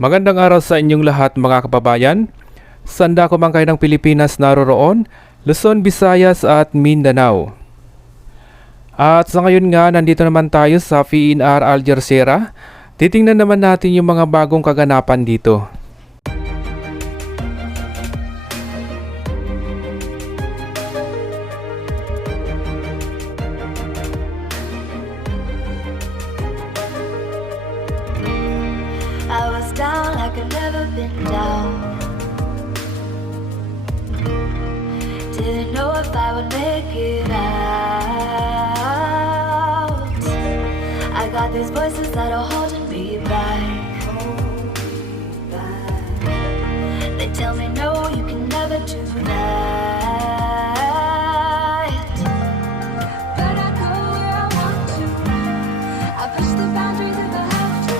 Magandang araw sa inyong lahat mga kababayan. Sanda ko man kayo ng Pilipinas naroroon, Luzon, Visayas at Mindanao. At sa ngayon nga, nandito naman tayo sa PNR Algerceira. Titingnan naman natin yung mga bagong kaganapan dito. I was down like I've never been down. Didn't know if I would make it out. I got these voices that are holding me back. They tell me no, you can never do that. But I go where I want to. I push the boundaries if I have to.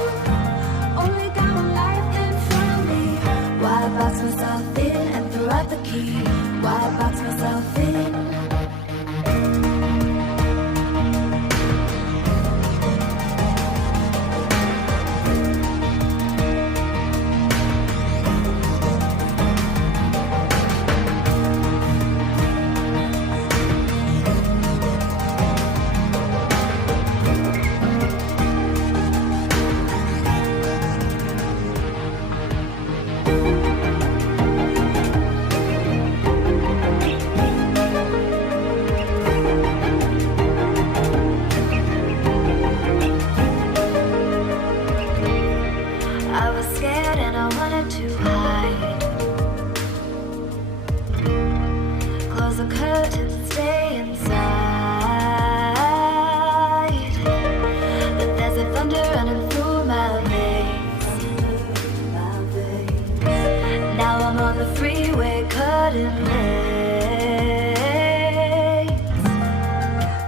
Only got one life in front of me. Why box myself in and throw out the key? Why box myself in? I was scared and I wanted to hide. Close the curtains and stay inside. But there's a thunder running through my veins. Now I'm on the freeway cutting lanes.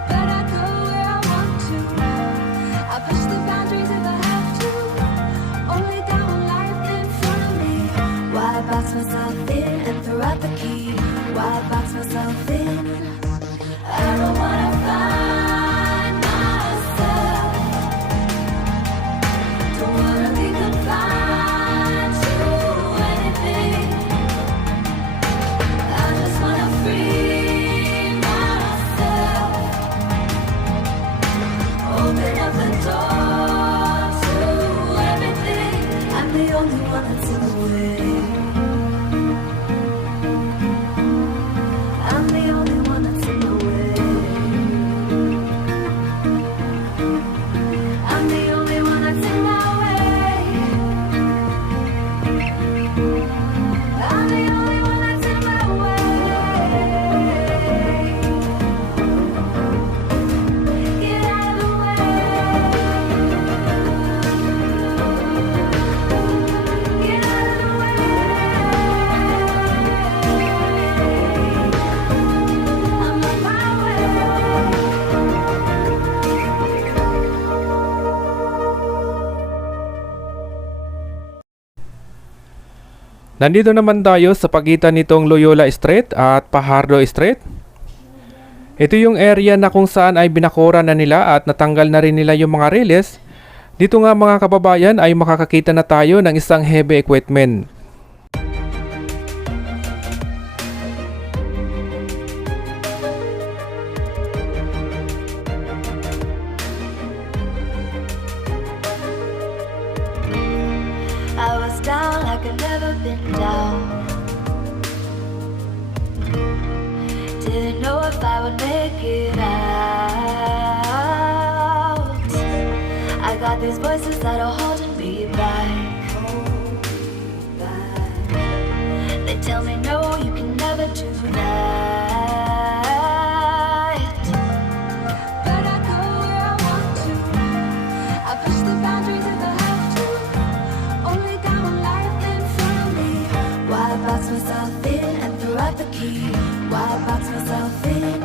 But I go where I want to. I push the boundaries if I have to. Only got one life in front of me. Why box myself in and throw out the key? Why box myself in? I don't wanna find myself. Don't wanna be confined to anything. I just wanna free myself. Open up the door to everything. I'm the only one that's in the way. I'm the only one that's in the way. I'm the only one that's in my way. I'm the only one that's in my way. Get out of the way. Get out of the way. I'm on my way. Nandito naman tayo sa pagitan nitong Loyola Street at Fajardo Street. Ito yung area na kung saan ay binakura na nila at natanggal na rin nila yung mga riles. Dito nga mga kababayan ay makakakita na tayo ng isang heavy equipment. I was down like I've never been down. Didn't know if I would make it out. I got these voices that are holding me back. They tell me no, you can never do that. But I go where I want to. I push the boundaries if I have to. Only got one life in front of me. Why box myself in and throw out the key? Why box myself in?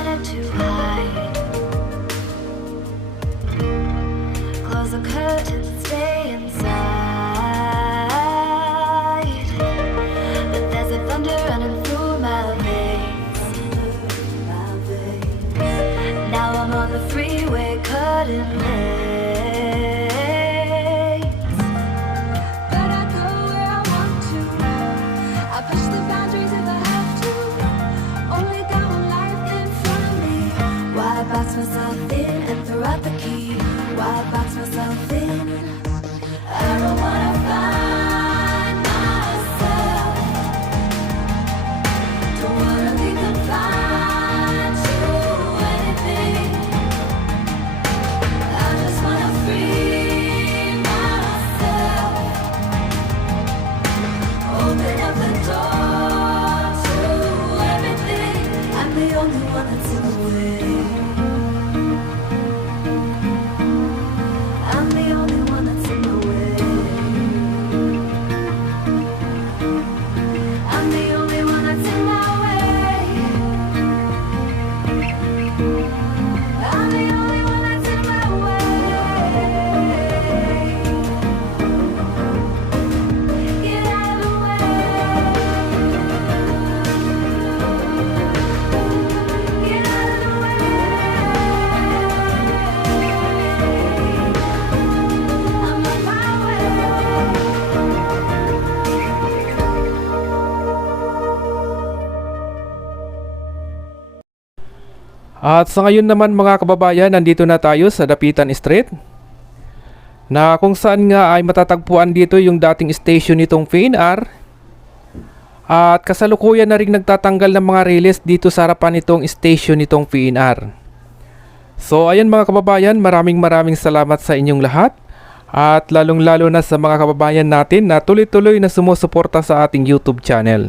wanted to hide. Close the curtains, stay inside. But there's a thunder running through my veins. Now I'm on the freeway cutting lanes. But I go where I want to. I push the boundaries if I have to. Only got one life in front of me. Why box myself in and throw out the key? Why box myself in? I don't wanna find myself. Don't wanna be confined to anything. I just wanna free myself. Open up the door to everything. I'm the only one that's in the way. I'm the only one that's in the way. I'm the only one that's in my way. I'm the only one that's in my way. Get out of the way. Get out of the way. I'm on my way. At sa ngayon naman mga kababayan, nandito na tayo sa Dapitan Street, na kung saan nga ay matatagpuan dito yung dating station nitong PNR. At kasalukuyan na rin nagtatanggal ng mga release dito sa harapan nitong station nitong PNR. So ayan mga kababayan, maraming salamat sa inyong lahat. At lalong lalo na sa mga kababayan natin na tuloy-tuloy na sumusuporta sa ating YouTube channel.